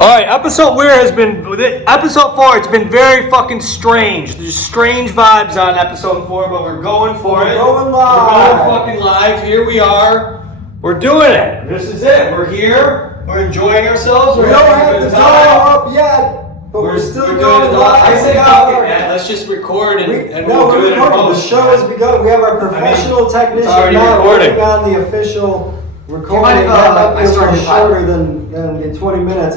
Alright, episode 4 it's been very fucking strange. There's strange vibes on episode 4, but we're going for it. We're going live. We're going fucking live. Here we are. We're doing it. This is it. We're here. We're enjoying ourselves. We don't have the dial up yet, but we're still going live. I say fuck it, man. Let's just record and we'll do it in post. The show has begun. We have our professional technician now working on the official recording. That might be shorter than the 20 minutes.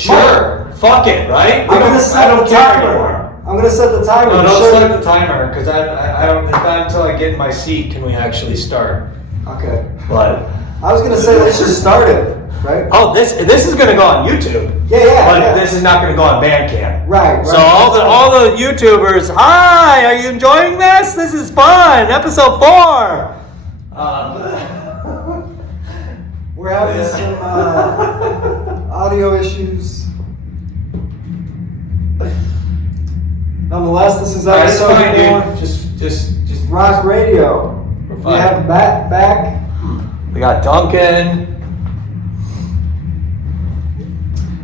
Sure. Fuck it, right? I'm gonna set the timer. I'm gonna set the timer. No, don't set the timer because I don't. It's not until I get in my seat can we actually start. Okay. But I was gonna say let's just start it, right? Oh, this is gonna go on YouTube. Yeah. But this is not gonna go on Bandcamp. Right. So all the YouTubers, hi, are you enjoying this? This is fun. Episode 4. We're having some audio issues. Nonetheless, this is episode 4. Just Rawk Radio. We're We fine. have back. We got Duncan.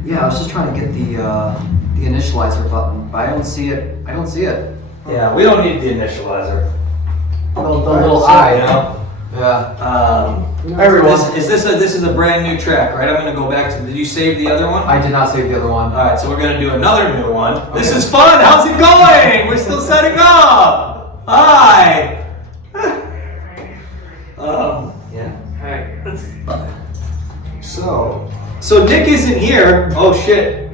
Yeah, I was just trying to get the initializer button, but I don't see it. Yeah, we don't need the initializer. The little eye, you know. Yeah. Everyone, this is a brand new track, right? I'm gonna go back to. Did you save the other one? I did not save the other one. All right, so we're gonna do another new one. Okay. This is fun. How's it going? We're still setting up. Hi. Yeah. All right. So Nick isn't here. Oh shit.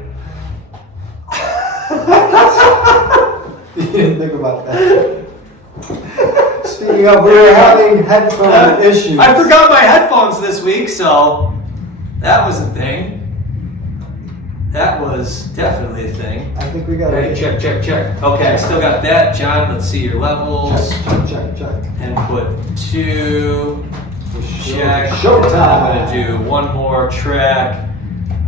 You didn't think about that. Speaking of, we were having headphone issues. I forgot my headphones this week, so that was a thing. That was definitely a thing. I think we got it. Check. Okay, I still got that. John, let's see your levels. Check. Input 2. Check. Showtime. I'm gonna do one more track.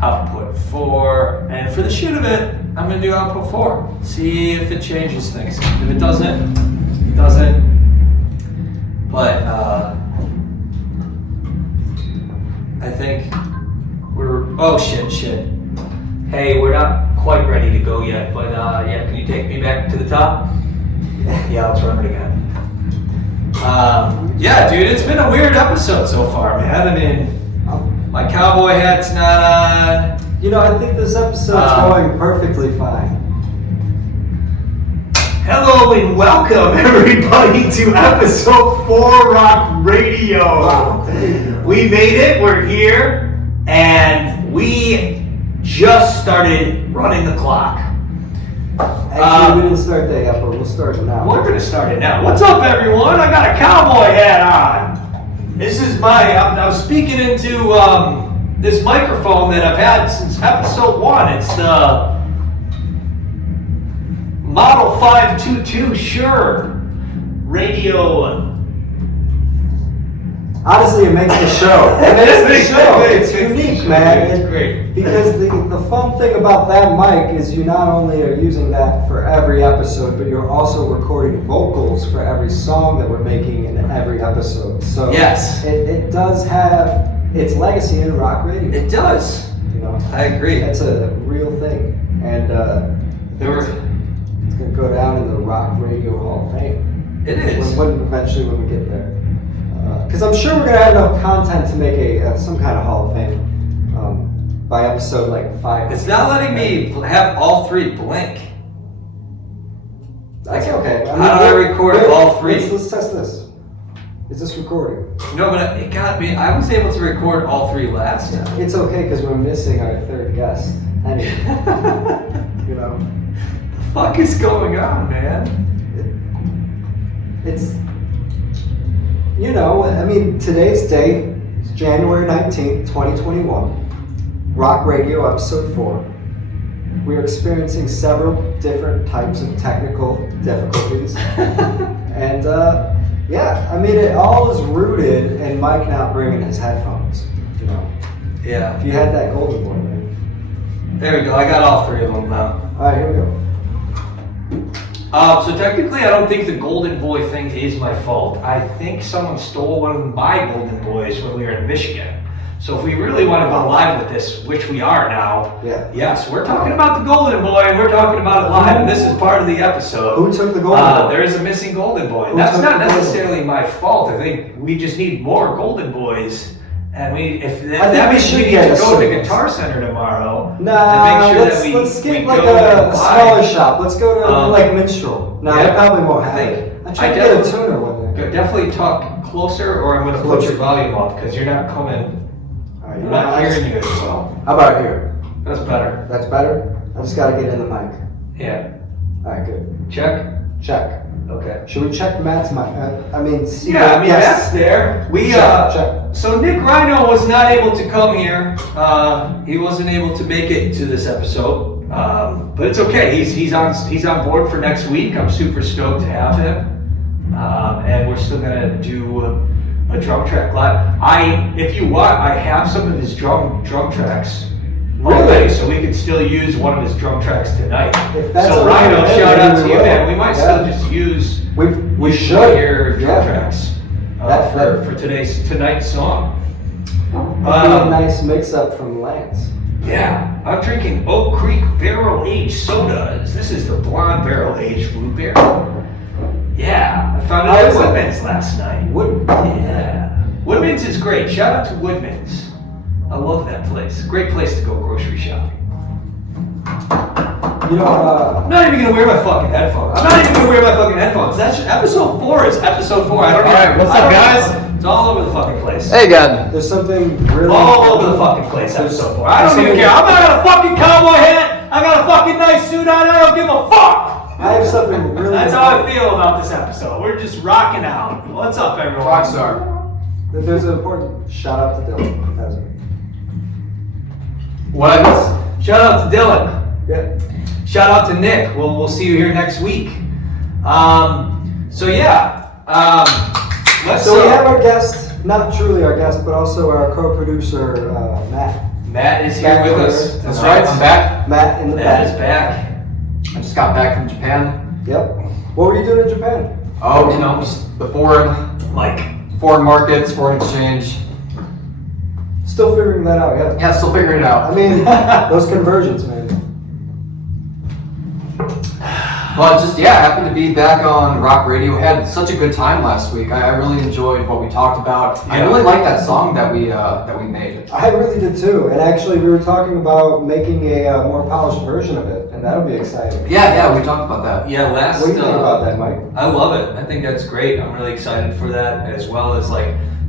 Output 4. And for the shit of it, I'm gonna do output 4. See if it changes things. If it doesn't, it doesn't. But I think we're. Oh shit. Hey, we're not quite ready to go yet, but yeah, can you take me back to the top? Yeah, let's run it again. Yeah, dude, it's been a weird episode so far, man. I mean, my cowboy hat's not on. You know, I think this episode's going perfectly fine. Hello and welcome everybody to episode 4 Rawk Radio. Wow. We made it, we're here, and we just started running the clock. Actually, we didn't start that yet, but we'll start it now. We're gonna start it now. What's up, everyone? I got a cowboy hat on. This is I'm speaking into this microphone that I've had since episode 1. It's the Model 522 Shure Radio. Honestly, it makes the show. It's unique, man. It's great. Because the fun thing about that mic is you not only are using that for every episode, but you're also recording vocals for every song that we're making in every episode. So yes, it does have its legacy in Rawk Radio. It does. You know, I agree. That's a real thing, and it's gonna go down in the Rawk Radio Hall of Fame. It is. Eventually, when we get there. Because I'm sure we're going to have enough content to make some kind of Hall of Fame by episode like 5. It's not letting me have all 3 blink. That's okay. How do I record all 3? Let's test this. Is this recording? No, but it got me. I was able to record all 3 last time. It's okay because we're missing our 3rd guest. Anyway, you know. What the fuck is going on, man? It's... You know, I mean, today's date is January 19th, 2021. Rawk Radio, episode 4. We're experiencing several different types of technical difficulties. And, yeah, I mean, it all is rooted in Mike not bringing his headphones, you know. Yeah. If you had that golden one, right? There we go. I got all 3 of them now. All right, here we go. So technically, I don't think the Golden Boy thing is my fault. I think someone stole one of my Golden Boys when we were in Michigan. So if we really want to go live with this, which we are now, yes, we're talking about the Golden Boy, and we're talking about it live, and this is part of the episode. Who took the Golden Boy? There is a missing Golden Boy. That's not necessarily my fault. I think we just need more Golden Boys. And that means we need to go to the Guitar Center tomorrow. Nah, let's get like a smaller shop. Let's go to like Minstrel. No, I probably won't have it. I'm trying to get a tuner one there. Definitely talk closer, or I'm going to put your volume up because you're not coming. I'm not hearing you as well. How about here? That's better. That's better? I just got to get in the mic. Yeah. Alright, good. Check? Check. Okay. Should we check Matt's mic? That's there. Check. So Nick Rhino was not able to come here. He wasn't able to make it to this episode. But it's okay. He's on board for next week. I'm super stoked to have him. And we're still gonna do a drum track live. If you want, I have some of his drum tracks already, so we could still use one of his drum tracks tonight. So Rhino, shout out to you, man. We might still just use we should your drum tracks for tonight's song. A nice mix-up from Lance. Yeah, I'm drinking Oak Creek Barrel Aged Sodas. This is the blonde barrel aged blueberry. Yeah, I found it at Woodman's last night. Yeah, Woodman's is great. Shout out to Woodman's. I love that place. Great place to go grocery shopping. You know, I'm not even gonna wear my fucking headphones. That's episode 4. It's episode 4. I don't know. Alright, what's up, guys? It's all over the fucking place. Hey, God. there's something really All over the fucking place. Episode 4. I don't even care. I'm not got a fucking cowboy hat. I got a fucking nice suit on. I don't give a fuck. I have something really. That's how I feel about this episode. We're just rocking out. What's up, everyone? Rockstar. There's an important shout out to Dylan. That's me. What? Shout out to Dylan. Yeah. Shout out to Nick. We'll see you here next week. So we have our guest, not truly our guest, but also our co-producer, Matt. Matt is here with us. That's right, I'm back. Matt in the Matt is back. back. I just got back from Japan. Yep. What were you doing in Japan? Oh, just the foreign markets, foreign exchange. Still figuring that out, yeah. Yeah, still figuring it out. I mean, those conversions, man. But happy to be back on Rawk Radio. Had such a good time last week. I really enjoyed what we talked about. Yeah. I really liked that song that we made. I really did too. And actually, we were talking about making a more polished version of it, and that'll be exciting. Yeah, we talked about that. Yeah, What do you think about that, Mike? I love it. I think that's great. I'm really excited for that, as well as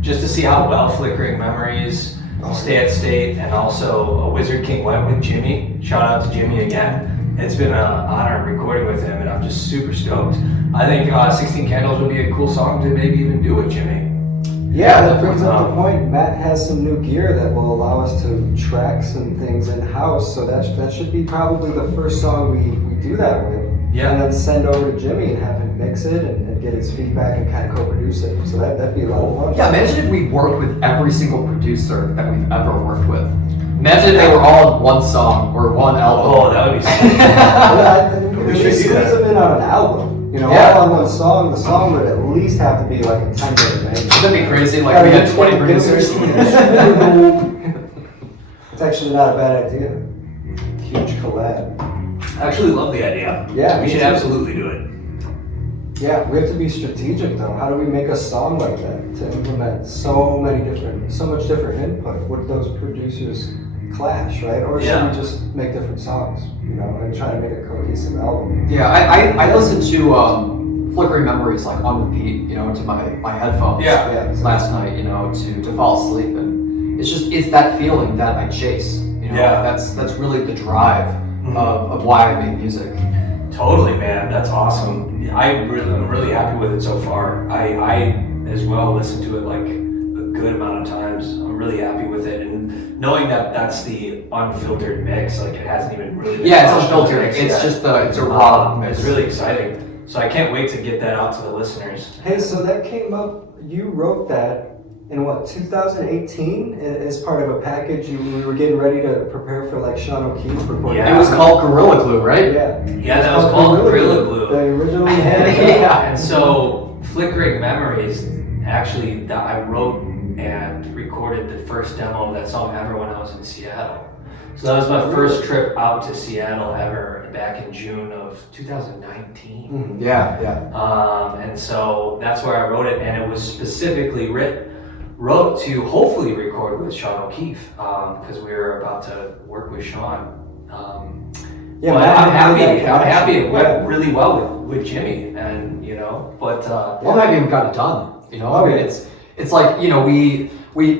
just to see how well Flickering Memories, Stay at State, and also Wizard King went with Jimmy. Shout out to Jimmy again. It's been an honor recording with him, and I'm just super stoked. I think 16 Candles would be a cool song to maybe even do with Jimmy. Yeah, that brings up the point. Matt has some new gear that will allow us to track some things in-house, so that should be probably the first song we do that with. Yeah. And then send over to Jimmy and have him mix it and get his feedback and kind of co-produce it. So that'd be a lot of fun. Yeah, imagine if we worked with every single producer that we've ever worked with. Imagine if they were all on one song or one album. Oh, that would be sick. I think We we should should do that. squeeze them in on an album. Yeah. All on one song. The song would at least have to be like a 10-minute minute. Wouldn't that be crazy? Like we had 20 producers. It's actually not a bad idea. Huge collab. I actually love the idea. Yeah, we me should too. absolutely do it. Yeah, we have to be strategic though. How do we make a song like that to implement so much different input? Would those producers clash, right? Or should we just make different songs, and try to make a cohesive album? Yeah, I listened to Flickering Memories on repeat, to my headphones Yeah. last night, to fall asleep, and it's that feeling that I chase. Yeah. That's really the drive of why I make music. Totally, man. That's awesome. I'm really happy with it so far. I as well listened to it a good amount of times. I'm really happy with it, and knowing that that's the unfiltered mix, it hasn't even really been Yeah, it's pushed on the unfiltered. mix It's yet. just it's a raw mix. It's really exciting. So I can't wait to get that out to the listeners. Hey, so that came up, you wrote that in 2018 as part of a package. We were getting ready to prepare for Sean O'Keefe's recording. Yeah. It was called Gorilla Glue, right? Yeah. Yeah, that was called Gorilla Glue. The original. Yeah. And so Flickering Memories, actually, I wrote and recorded the first demo of that song ever when I was in Seattle. So that was my first trip out to Seattle ever back in June of 2019. Yeah. And so that's where I wrote it, and it was specifically wrote to hopefully record with Sean O'Keefe because we were about to work with Sean. Yeah, but I'm happy it went Yeah. really well with Jimmy, and but Well, maybe we got it done. I mean, it's like we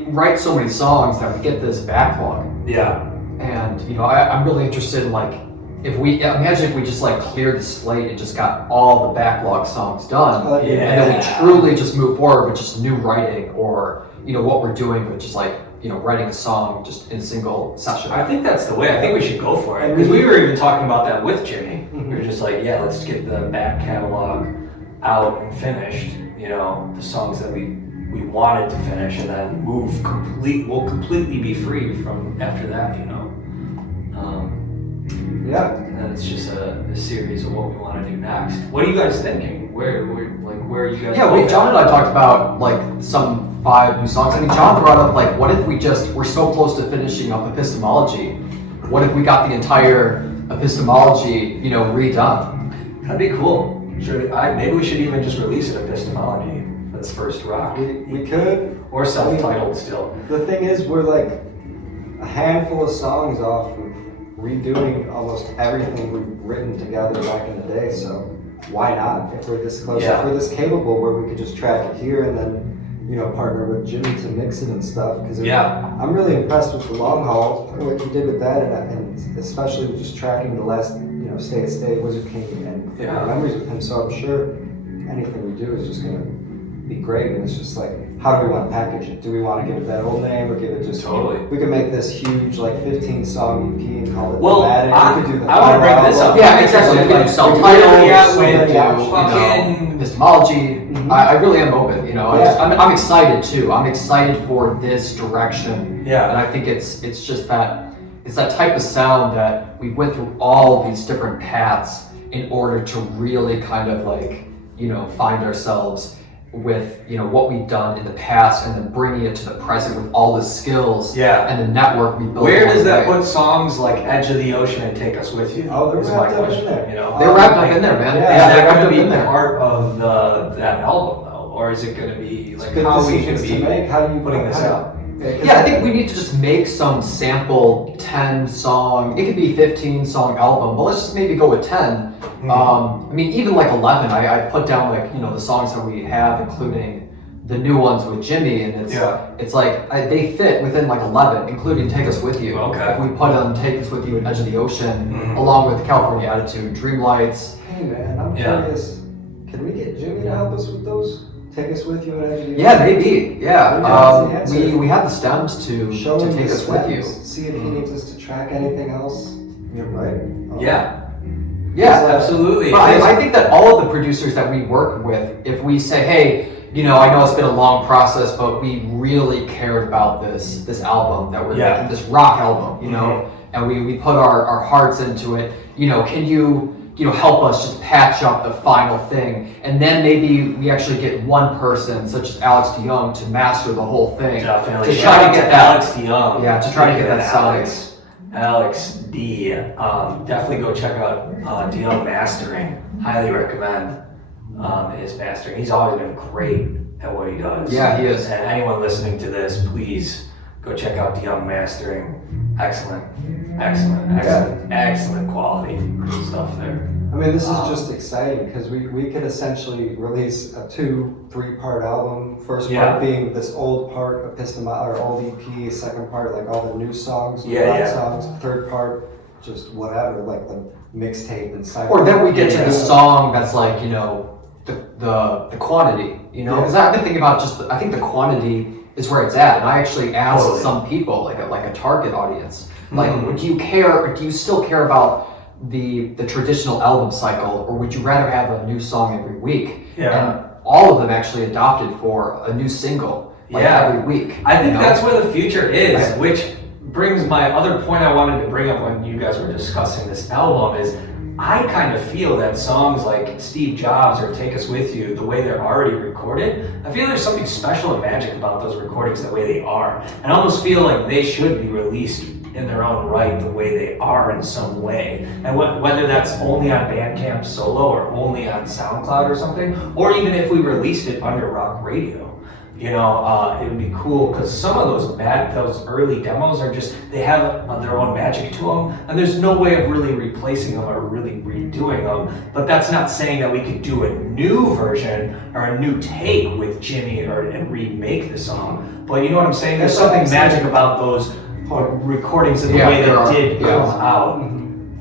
write so many songs that we get this backlog, yeah. and I'm really interested in like if we just like cleared the slate and just got all the backlog songs done, and then we truly just move forward with just new writing or what we're doing with just like writing a song just in a single session. I think that's the way. I think we should go for it because we were even talking about that with Jimmy. We were just like, yeah, let's get the back catalog out and finished. The songs that we wanted to finish, and then we'll completely be free from after that. And then it's just a series of what we want to do next. What are you guys thinking? Where are you guys? Yeah, John and I talked about like some 5 new songs. I mean, John brought up like, what if we're so close to finishing up epistemology? What if we got the entire epistemology, redone? That'd be cool. Maybe we should even just release an epistemology for this first rock. We could. Or self-titled still. The thing is, we're like a handful of songs off of redoing almost everything we've written together back in the day, so why not? If we're this close, if we're this capable, where we could just track it here and then partner with Jimmy to mix it and stuff. Because I'm really impressed with the long haul, what you did with that, and especially with just tracking the last Stay at State, Wizard King, and memories with him. So I'm sure anything we do is just gonna be great. And it's just like, how do we want to package it? Do we want to give it that old name or give it just totally? We could make this huge 15 song EP and call it Thematic. We could do the I want to bring this up. Yeah, exactly. We could do self-titled, fucking epistemology. I really am open. I'm excited too. I'm excited for this direction. Yeah. And I think it's just that. It's that type of sound that we went through all these different paths in order to really kind of find ourselves with what we've done in the past, and then bringing it to the present with all the skills and the network we built. Where does that put songs like Edge of the Ocean and Take Us With You? Oh, they're wrapped up in there. They're wrapped up in there, man. Is that going to be part of that album though, or is it going to be like how are we going to be putting this out? Yeah, I think we need to just make some sample 10 song, it could be 15 song album, but let's just maybe go with 10. I mean, even like 11, I put down the songs that we have, including the new ones with Jimmy, and it's like, they fit within 11, including Take Us With You. Okay. If we put on Take Us With You and Edge of the Ocean, along with California Attitude, Dreamlights. Hey man, I'm curious, can we get Jimmy to help us with those? Take Us With You and Edge of the Ocean? Yeah, maybe. Yeah. We have the stems to Take Us With You. See if he needs us to track anything else. You're right. Yeah, absolutely. But I think that all of the producers that we work with, if we say, hey, I know it's been a long process, but we really cared about this album that we're making, this rock album, and we put our hearts into it, can you help us just patch up the final thing, and then maybe we actually get one person, such as Alex DeYoung, to master the whole thing. Definitely. To try to get that Alex DeYoung. Yeah, to try to get that Alex D. Definitely go check out DeYoung Mastering. Highly recommend his mastering. He's always been great at what he does. Yeah, he is. And anyone listening to this, please go check out DeYoung Mastering. Excellent quality stuff there. I mean, this is just exciting because we could essentially release a 2-3-part album. First part being this old part or old EP, second part all the new songs, songs. Third part, just whatever, the mixtape and side. Or then we get to the song that's the quantity, because I've been thinking about I think the quantity is where it's at, and I actually asked some people, like a target audience, do you still care about the traditional album cycle, or would you rather have a new song every week? And all of them actually adopted for a new single every week. I think that's where the future is, which brings my other point I wanted to bring up when you guys were discussing this album is I kind of feel that songs like Steve Jobs or Take Us With You, the way they're already recorded, I feel there's something special and magic about those recordings the way they are. And I almost feel like they should be released in their own right the way they are in some way. And whether that's only on Bandcamp solo or only on SoundCloud or something, or even if we released it under Rawk Radio. It would be cool because some of those early demos are just, they have their own magic to them, and there's no way of really replacing them or really redoing them. But that's not saying that we could do a new version or a new take with Jimmy and remake the song. But you know what I'm saying? There's something magic about those recordings and the way they did come out.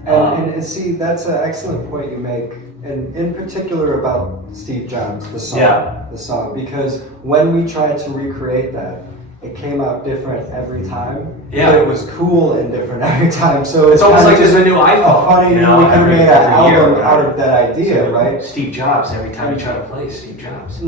And see, that's an excellent point you make, and in particular about Steve Jobs, the song, because when we tried to recreate that, it came out different every time. Yeah. But it was cool and different every time. So it's almost like there's a new iPhone. Funny, we could have made an album out of that idea, right? Steve Jobs, every time you try to play Steve Jobs.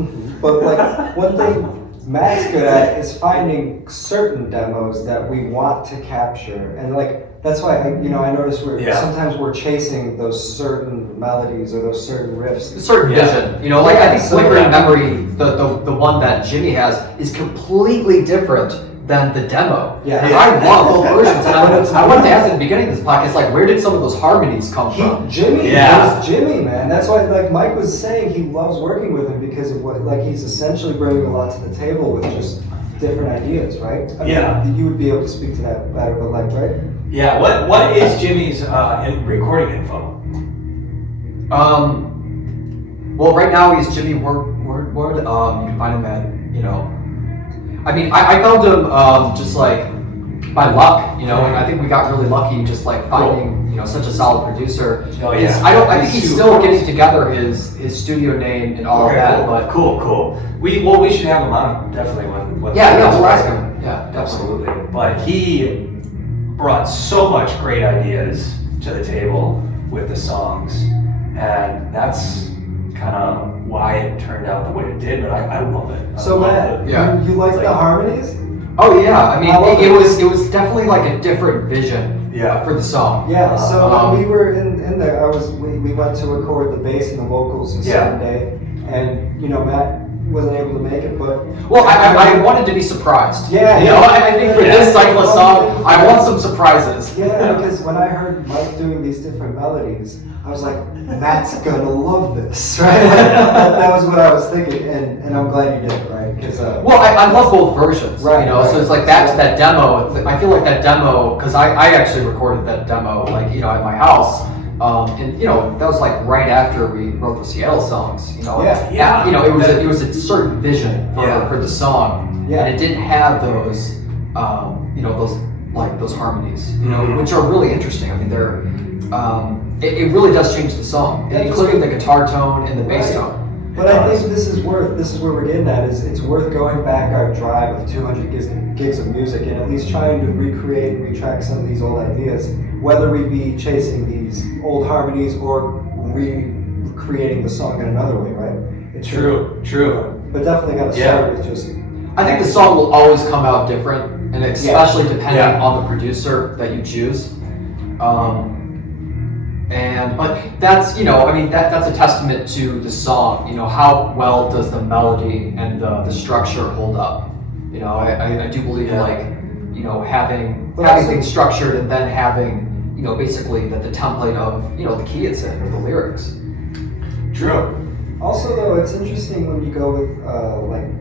But like one thing Matt's good at is finding certain demos that we want to capture, and like that's why I notice sometimes we're chasing those certain melodies or those certain riffs, a certain vision. I think Flickering Memory, the one that Jimmy has, is completely different than the demo. I love both versions, and I wanted to ask at the beginning of this podcast, like, where did some of those harmonies come from? Jimmy is Jimmy, man. That's why, like Mike was saying, he loves working with him because of what, like, he's essentially bringing a lot to the table with just different ideas, right? I mean, you would be able to speak to that better, but like, right? Yeah. What is Jimmy's recording info? Well, right now he's Jimmy Word. You can find him at, I found him just like by luck, and I think we got really lucky just like finding, such a solid producer. Oh yeah. I think he's still getting together his studio name and all of that, but cool. We should have him on definitely when we'll ask him. Yeah, absolutely. But he brought so much great ideas to the table with the songs, and that's kind of why it turned out the way it did. But I love it. So Matt, you like the harmonies? Oh yeah, I mean it was definitely like a different vision for the song. Yeah, so when we were in there, we went to record the bass and the vocals the same day, and Matt wasn't able to make it, but I wanted to be surprised. Yeah, I think for this cycle of song, I want some surprises. Yeah, because when I heard Mike doing these different melodies, I was like, Matt's gonna love this, right? That was what I was thinking, and I'm glad you did, right? Because I love both versions, right? So it's like back to that demo. I feel like that demo, because I actually recorded that demo, like at my house. And that was like right after we wrote the Seattle songs. It was a certain vision for the song, and it didn't have those, those harmonies, which are really interesting. I mean, they're, it really does change the song, including the guitar tone and the bass tone. But I think this is where we're getting at, is it's worth going back our drive of 200 gigs of music and at least trying to recreate and retract some of these old ideas, whether we be chasing these old harmonies or recreating the song in another way, right? It's true. But definitely got to start with just... I think the song will always come out different, and especially depending on the producer that you choose. But that's, that's a testament to the song, how well does the melody and the structure hold up. I do believe having things structured and then having, basically the template of, the key it's in or the lyrics. True. Also though, it's interesting when you go with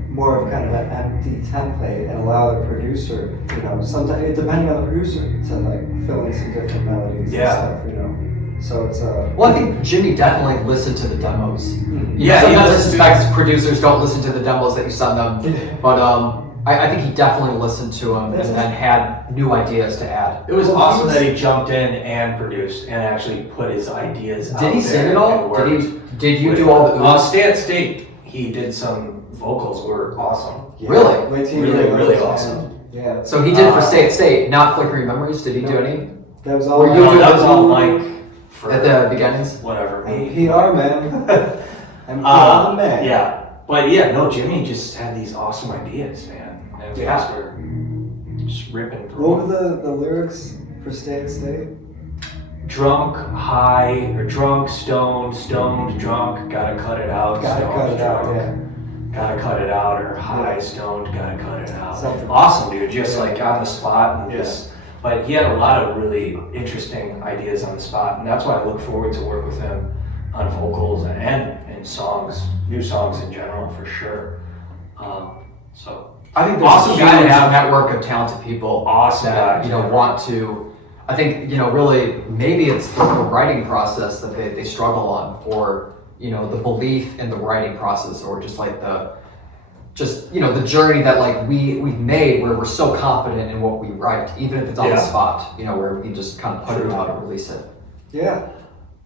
more of kind of an empty template and allow the producer, sometimes depending on the producer to fill in some different melodies and stuff, So it's Well, I think Jimmy definitely listened to the demos. Yeah, sometimes I suspect producers don't listen to the demos that you send them, but I think he definitely listened to them and then had new ideas to add. It was awesome that he jumped in and produced and actually put his ideas out there. Did he sing it all? Did you do all the? Stay at State. He did some vocals. Were awesome. Yeah. Really? Really awesome. Yeah. So he did it for Stay at State, not Flickering Memories. Did he do any? That was all. That was all Mike. At the beginnings? Whatever. PR man. I'm PR man. Yeah. But Jimmy just had these awesome ideas, man. And we were just ripping through. What were the lyrics for Stay at State? drunk, high, or drunk, stoned, drunk, gotta cut it out, Gotta stoned, cut it out, drunk, yeah. gotta cut it out, or high, stoned, gotta cut it out. Something. Awesome, dude, just Yeah. like on the spot and Yeah. just, but he had a lot of really interesting ideas on the spot, and that's why I look forward to work with him on vocals and songs, new songs in general, for sure. So. I think there's Awesome a guy to huge have. network of talented people Awesome that guy. want to. I think really maybe it's the writing process that they struggle on, or the belief in the writing process, or just like the journey that like we've made where we're so confident in what we write, even if it's on the spot, where we just kind of put it out and release it. Yeah.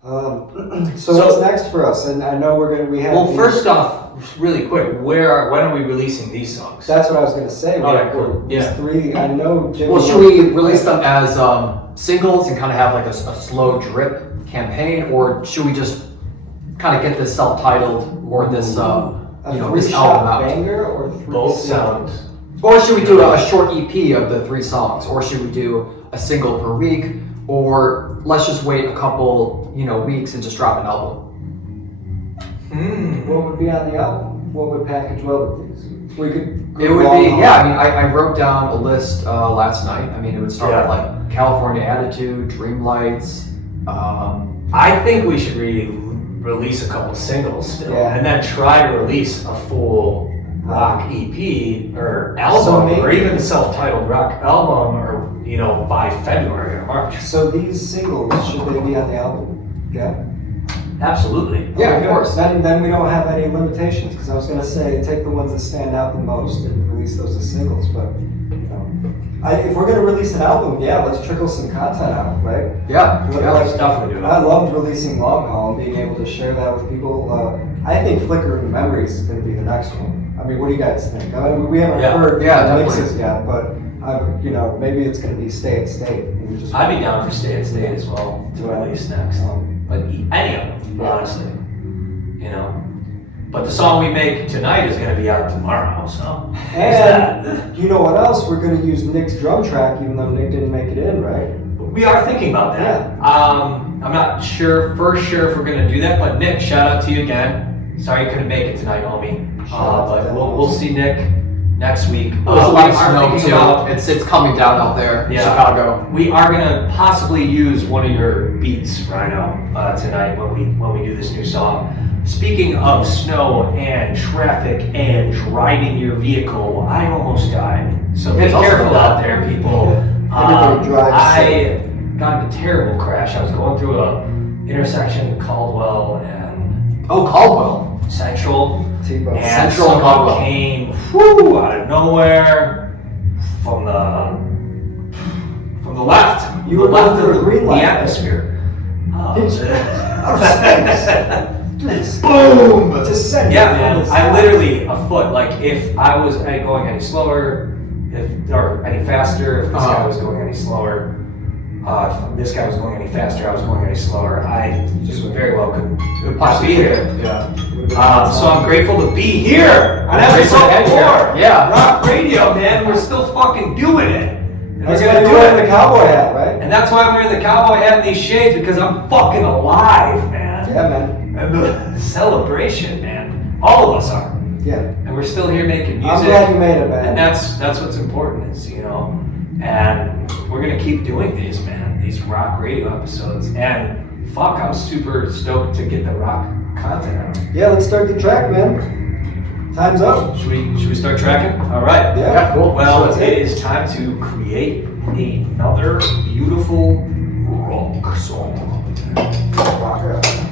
So what's next for us? And I know we have. Well, first off, really quick, when are we releasing these songs? That's what I was going to say. Alright, cool. These Yeah. 3, I know Jimmy. Well, should we release them as singles and kind of have like a slow drip campaign, or should we just kind of get this self-titled or this this album out? Banger or 3 Both songs? sounds. Or should we do a short EP of the 3 songs, or should we do a single per week, or let's just wait a couple weeks and just drop an album? What would be on the album? What would package well with these? We could. It would be, I wrote down a list last night. I mean, it would start with like California Attitude, Dreamlights. I think we should release a couple singles still, and then try to release a full rock EP or album, or even a self-titled rock album, or by February or March. So these singles, should they be on the album? Yeah. Absolutely. Yeah, of course. Then we don't have any limitations, because I was going to say take the ones that stand out the most and release those as singles. But if we're going to release an album, let's trickle some content out, right? Yeah, let's definitely do it. I loved releasing Long Haul and being able to share that with people. I think Flickering Memories is going to be the next one. I mean, what do you guys think? I mean, we haven't heard the mixes yet, but maybe it's going to be Stay at State. I'd be down for Stay at State as well to release next. But any of them, honestly, But the song we make tonight is going to be out tomorrow, so. And you know what else? We're going to use Nick's drum track, even though Nick didn't make it in, right? We are thinking about that. Yeah. I'm not sure if we're going to do that, but Nick, shout out to you again. Sorry you couldn't make it tonight, homie. But we'll see Nick next week. There's a lot of snow too. It's coming down out there, Chicago. We are gonna possibly use one of your beats, Rhino, tonight when we do this new song. Speaking of snow and traffic and driving your vehicle, I almost died. So be careful out there, people. Everybody drives I got in a terrible crash. I was going through a intersection in Caldwell and Caldwell. Central. T-Bone. And Central someone Caldwell. came out of nowhere from the left. You were left going through a green the light. atmosphere. Boom! Descending. Yeah, man. I literally a foot. Like if I was going any slower, or any faster, if this guy was going any slower, if this guy was going any faster, I was going any slower. I just very well could possibly be here. Yeah. So I'm grateful to be here on episode 4. Yeah. Rawk Radio, man. We're still fucking doing it. And That's we're why gonna you're do wearing the it. cowboy hat, right? And that's why I'm wearing the cowboy hat and these shades, because I'm fucking alive, man. Yeah, man. And the celebration, man. All of us are. Yeah. And we're still here making music. I'm glad you made it, man. And that's what's important is, and we're gonna keep doing these, man, these Rawk Radio episodes. And fuck, I'm super stoked to get the rock content out. Yeah, let's start the track, man. Time's up. Should we start tracking? All right. Yeah, cool. Well, So it is time to create another beautiful rock song. Rock her up. Yeah.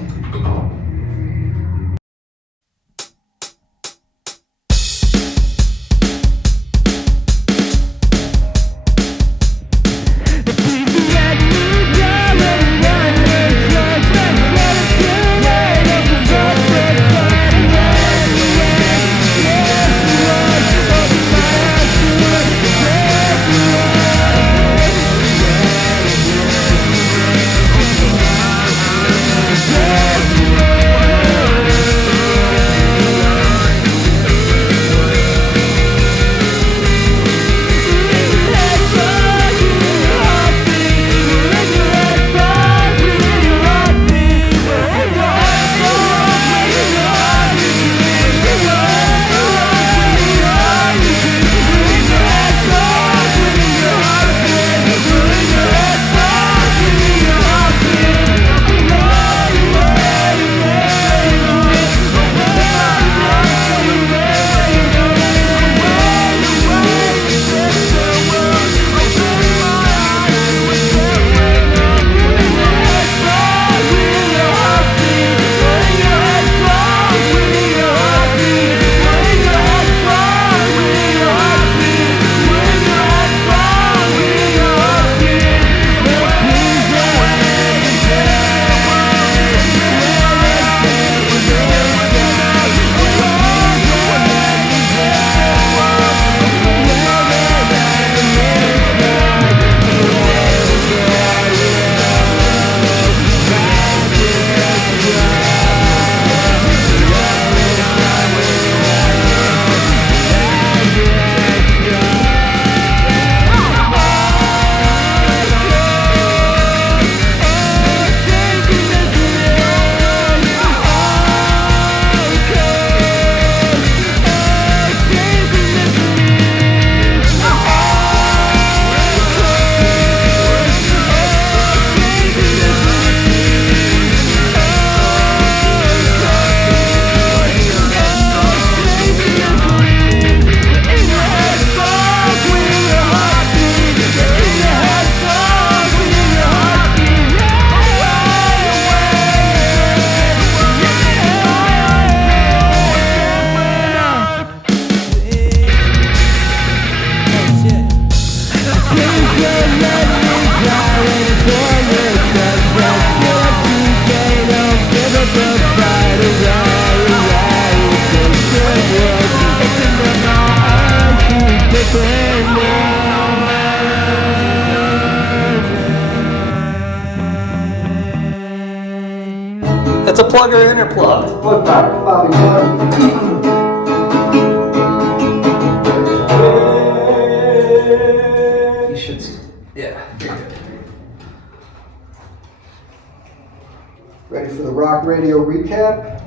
It's a plug or interplug. Plug back, Bobby plug. You should. Yeah. Ready for the Rawk Radio recap?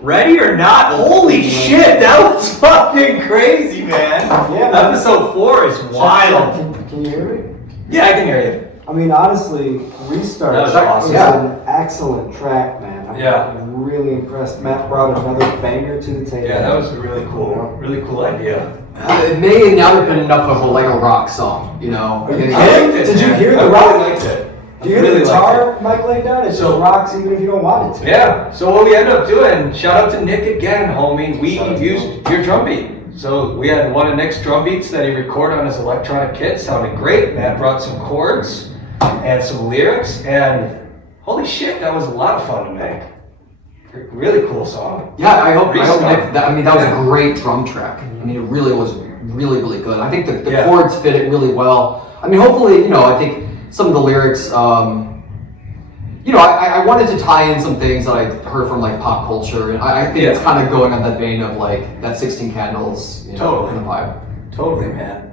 Ready or not? Holy shit, that was fucking crazy, man. Yeah. Episode 4 is wild. Can you hear me? Yeah, I can hear you. I mean, honestly, Restart That was awesome. an excellent track, man. I'm Yeah. really impressed. Matt brought another banger to the table. Yeah, that was a really cool idea. It may not have been enough of a rock song, you know. Are you I kidding? liked it, Did you man. hear I the rock? really liked it. Do you hear really the liked guitar Mike laid down? It just rocks even if you don't want it to. Yeah, so what we ended up doing, shout out to Nick again, homie, we used your drum beat. So we had one of Nick's drum beats that he recorded on his electronic kit, sounded great. Matt brought some chords and some lyrics, and holy shit, that was a lot of fun to make. Really cool song. Yeah, I hope Restart. Nick, that was a great drum track. I mean, it really was really good. I think the Yeah. chords fit it really well. I mean, hopefully, I think some of the lyrics, I wanted to tie in some things that I heard from pop culture, and I think it's kind of going on that vein of that 16 Candles, Totally. kind of vibe. Totally, man.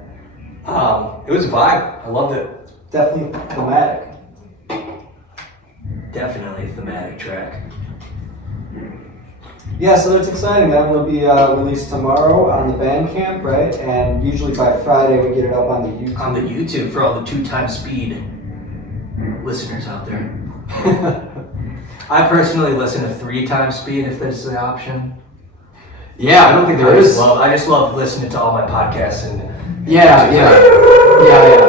It was a vibe. I loved it. Definitely thematic. Definitely a thematic track. Yeah, so that's exciting. That will be released tomorrow on the Bandcamp, right? And usually by Friday we get it up on the YouTube. On the YouTube for all the 2x speed listeners out there. I personally listen to 3x speed if there's the option. Yeah, I don't think there is. I just love listening to all my podcasts and Yeah,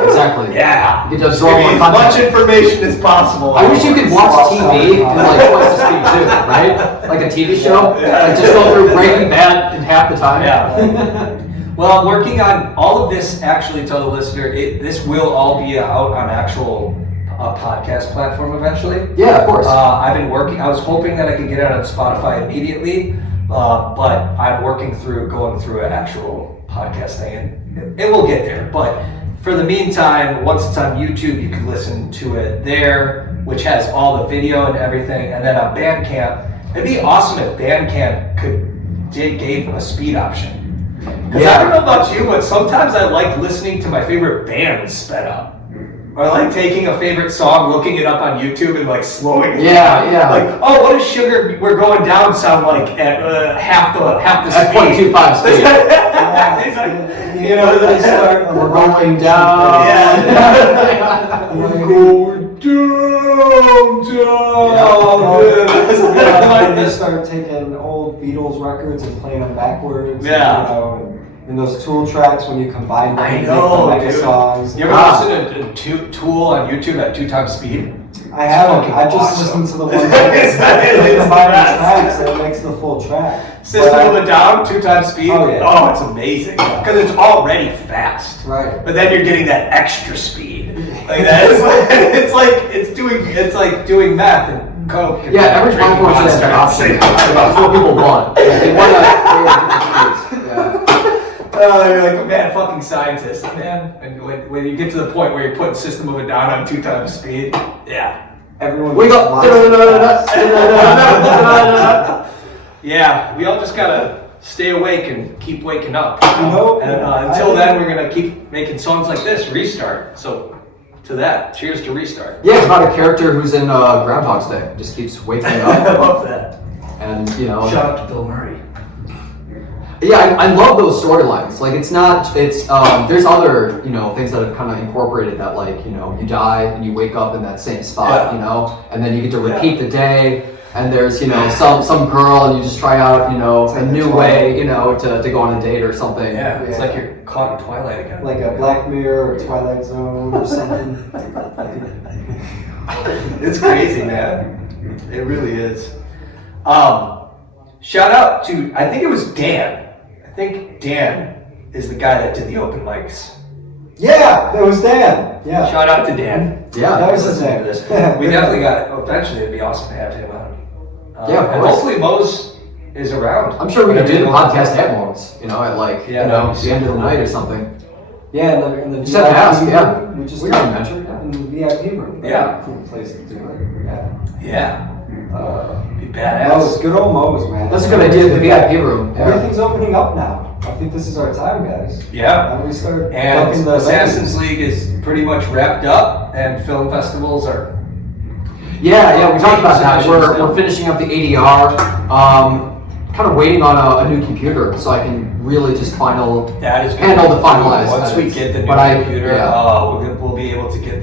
exactly. Yeah. You just Give draw me more as content. much information as possible. I wish you could watch TV in twice the speed too, right? Like a TV show, just go through Breaking Bad in half the time. Yeah. Well, I'm working on all of this. Actually, tell the listener, this will all be out on actual podcast platform eventually. Yeah, of course. I've been working. I was hoping that I could get it on Spotify immediately, but I'm working through going through an actual podcast thing, and it will get there. But for the meantime, once it's on YouTube, you can listen to it there, which has all the video and everything. And then on Bandcamp, it'd be awesome if Bandcamp gave a speed option. Because I don't know about you, but sometimes I like listening to my favorite bands sped up. Or like taking a favorite song, looking it up on YouTube and slowing it down. Yeah. Like, oh, what does Sugar We're Going Down sound like at half the speed? At 0.25 speed. It's like, you know, they start on the We're going down. Yeah. We're going And they start taking old Beatles records and playing them backwards. Yeah. You know, and those Tool tracks when you combine them, I and know, make mega dude. songs. You ever listen to Tool on YouTube at 2x speed? I haven't. fucking I just awesome. listened to the one It's that combine the best. tracks and it makes the full track. System of a Down, 2x speed. Oh, yeah. Oh, it's amazing because it's already fast. Right. But then you're getting that extra speed. Like that is it's like doing math and coke. And Yeah, every drinking platform should have Monster an at the option. same time. That's what people want. They want to. You're like a mad fucking scientist, man. And when you get to the point where you're putting System of a Down on 2x speed, yeah. Everyone. We go. Yeah, we all just gotta stay awake and keep waking up. You know, and until then, we're gonna keep making songs like this. Restart. So, to that, cheers to Restart. Yeah, it's about a character who's in Groundhog's Day. Just keeps waking I up, love that. and Shout out to Bill Murray. Yeah, I love those storylines. It's not. It's there's other things that have kind of incorporated that. You die and you wake up in that same spot. Yeah. And then you get to repeat the day. And there's some girl and you just try out a new way to go on a date or something. Yeah, it's like you're caught in Twilight again. Like a Black Mirror or Twilight Zone or something. It's crazy, man. It really is. Shout out to, I think it was Dan. I think Dan is the guy that did the open mics. Yeah, that was Dan. Yeah. Shout out to Dan. Yeah, That was his Listen to name. this. We definitely got it. Eventually, it'd be awesome to have him on. Yeah, of and course. hopefully Mose is around. I'm sure we could do the Whenever he podcast goes. at Mo's, at Yeah, that'd be the end of the night or something. Yeah, and the Just have to ask, VIP yeah. room, we just We got a mention. in VIP room. Yeah. Cool place to do it. Yeah. Yeah. Be Mo's, badass. good old Mo's, man. That's a good idea, the VIP room. Yeah. Everything's opening up now. I think this is our time, guys. Yeah. And we start And booking the Assassin's League is pretty much wrapped up, and film festivals are. Yeah, we talked about that. Submissions now. We're finishing up the ADR. Kind of waiting on a new computer so I can really just That is handle the finalized. Once we edits. get the new But computer, yeah. we'll be able to get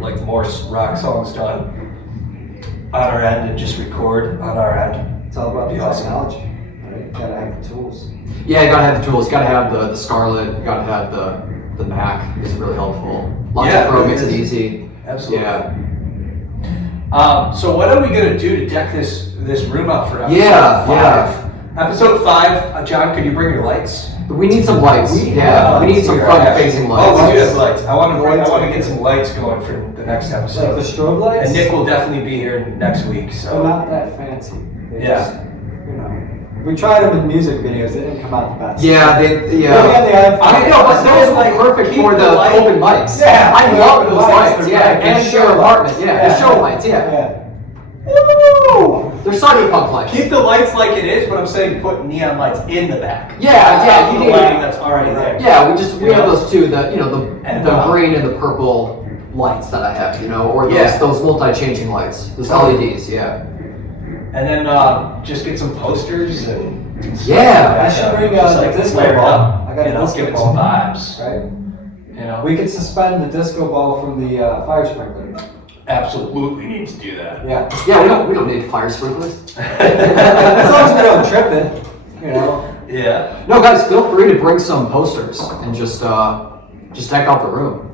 like more rock songs done on our end and just record on our end. It's all about the Be awesome. technology, right? You gotta have the tools. Yeah, you gotta have the tools. You gotta have the Scarlett. You gotta have the Mac. It's really helpful. Logic Yeah, Pro it makes it is. easy. Absolutely. Yeah. So what are we gonna do to deck this room out for episode Yeah, 5? Episode 5, John, could you bring your lights? We need some lights. We Yeah, have we need some Here, front-facing Oh, lights. we do have lights. I want Lights. to get some lights going for the next Like episode. the strobe lights? And Nick will definitely be here next week. They're So not that fancy. They Yeah. just, we tried them in music videos, they didn't come out the best. Yeah, Maybe on the iPhone. I know, but those Like, are perfect keep for the the light- open mics. Yeah, I the love open those lights, lights. they're Yeah, great. and The your show apartment. lights. Yeah, the show lights. Yeah, Yeah. Woo! they're cyberpunk lights. Keep the lights like it is, but I'm saying put neon lights in the back. Yeah, you The need. lighting that's already there. Yeah, we You have know? those two. The And, the green and the purple lights that I have. Or those Yeah. those multi-changing lights. Those LEDs. Yeah. And then just get some posters and stuff Yeah, like I should that. bring, Just the like disco flare it ball. up. I got a disco give it ball. some vibes. Right? You know, We could suspend the disco ball from the fire sprinkler. absolutely need to do that. Yeah. Yeah, we don't need fire sprinklers. As long as we don't trip it, Yeah. No, guys, feel free to bring some posters and just deck out the room.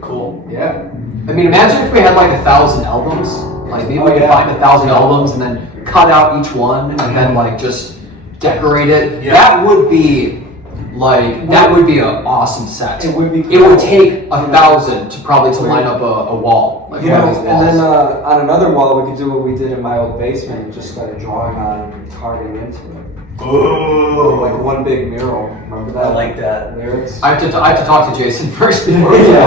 Cool. Yeah. I mean, imagine if we had like 1,000 albums. Like maybe we could find 1,000 albums and then cut out each one and then like just decorate it. Yeah. That would be an awesome set. It would be It would cool. take 1,000 to line up a wall. Like You one know, of these and then walls. on another wall, we could do what we did in my old basement and just started drawing on it and carving into it. Ooh. Like one big mural. Remember that? I like that. Lyrics. I have to talk to Jason first before we Yeah.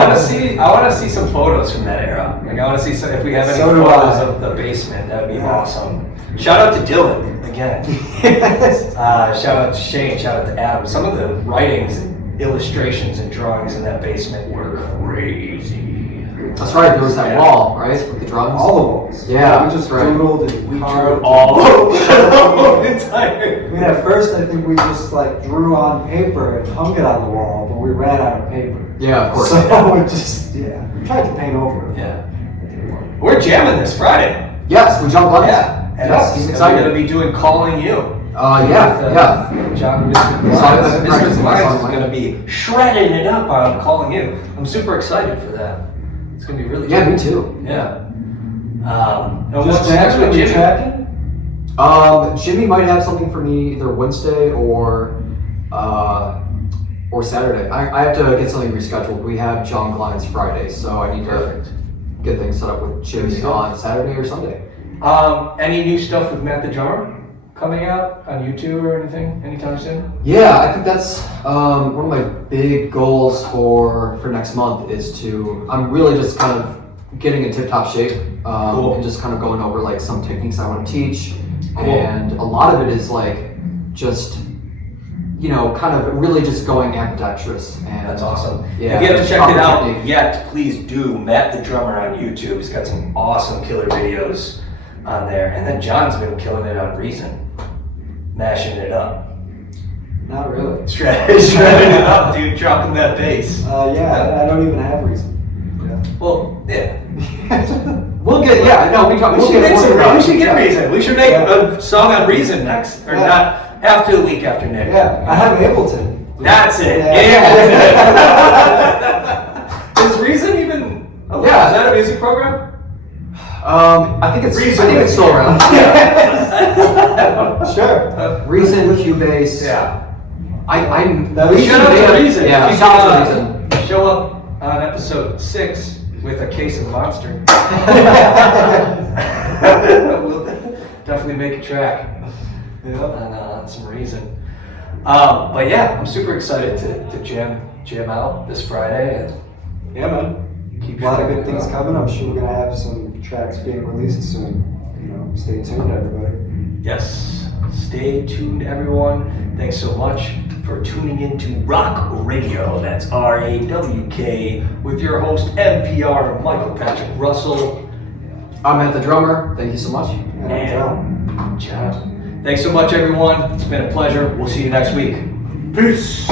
I want to see some photos from that era. Like I want to see if we have any So do photos I. of the basement. That would be awesome. Shout out to Dylan again. Yes. Shout out to Shane. Shout out to Adam. Some of the writings, and illustrations, and drawings in that basement were crazy. That's right, there was that Yeah. wall, right? With the drums. All the walls. Yeah, We just that's right. doodled and We drew carved. all the entire. I mean, at first, I think we just like drew on paper and hung it on the wall, but we ran out of paper. Yeah, of course. So we just, we tried to paint over it. Yeah. It didn't work. We're jamming this Friday. Yes, we jumped on it. Yeah. And Yes, he's we're excited. going to be doing Calling You. Yeah. John, So I've been Mr. practicing my Lyons song is line. going to be shredding it up on Calling You. I'm super excited for that. It's going to be really Yeah, good. me too. Yeah. And Just what's next next with week, Jimmy? tracking? Jimmy might have something for me either Wednesday or Saturday. I have to get something rescheduled. We have John Glines Friday, so I need Perfect. to get things set up with Jimmy Good stuff. on Saturday or Sunday. Any new stuff with Matt the Drummer coming out on YouTube or anything anytime soon? Yeah, I think that's one of my big goals for next month is I'm really just kind of getting in tip-top shape Cool. and just kind of going over like some techniques I want to teach. Cool. And a lot of it is like just, kind of really just going ambidextrous. And That's awesome. Yeah, If you haven't checked proper it out technique. yet, please do. Matt the Drummer on YouTube. He's got some awesome killer videos on there. And then John's been killing it on Reason. Mashing it up. Not really. Shredding it up, dude. Dropping that bass. Yeah, I don't even have reason. Well, yeah. We'll get, We should get Reason. We should make a song on Reason next. Or Yeah. not. After the week after Nick. Yeah, I have Ableton. That's it. Yeah. Ableton. Is Reason even? Oh, Yeah. Is that a music program? I think it's still around. Sure. Reason, Cubase. Yeah. I'm. That we was- should Shout out make to a- Reason. Yeah, If you shout out to can, Reason. show up on episode 6 with a case of Monster. We'll definitely make a track on some Reason. But yeah, I'm super excited to jam out this Friday. And Yeah, man. Keep A lot of good showing things up. coming. I'm sure we're gonna have some tracks being released soon. Stay tuned, everybody. Yes. Stay tuned, everyone. Thanks so much for tuning in to Rawk Radio. That's RAWK with your host, NPR Michael Patrick Russell. I'm at the drummer. Thank you so much. And And John. Thanks so much, everyone. It's been a pleasure. We'll see you next week. Peace.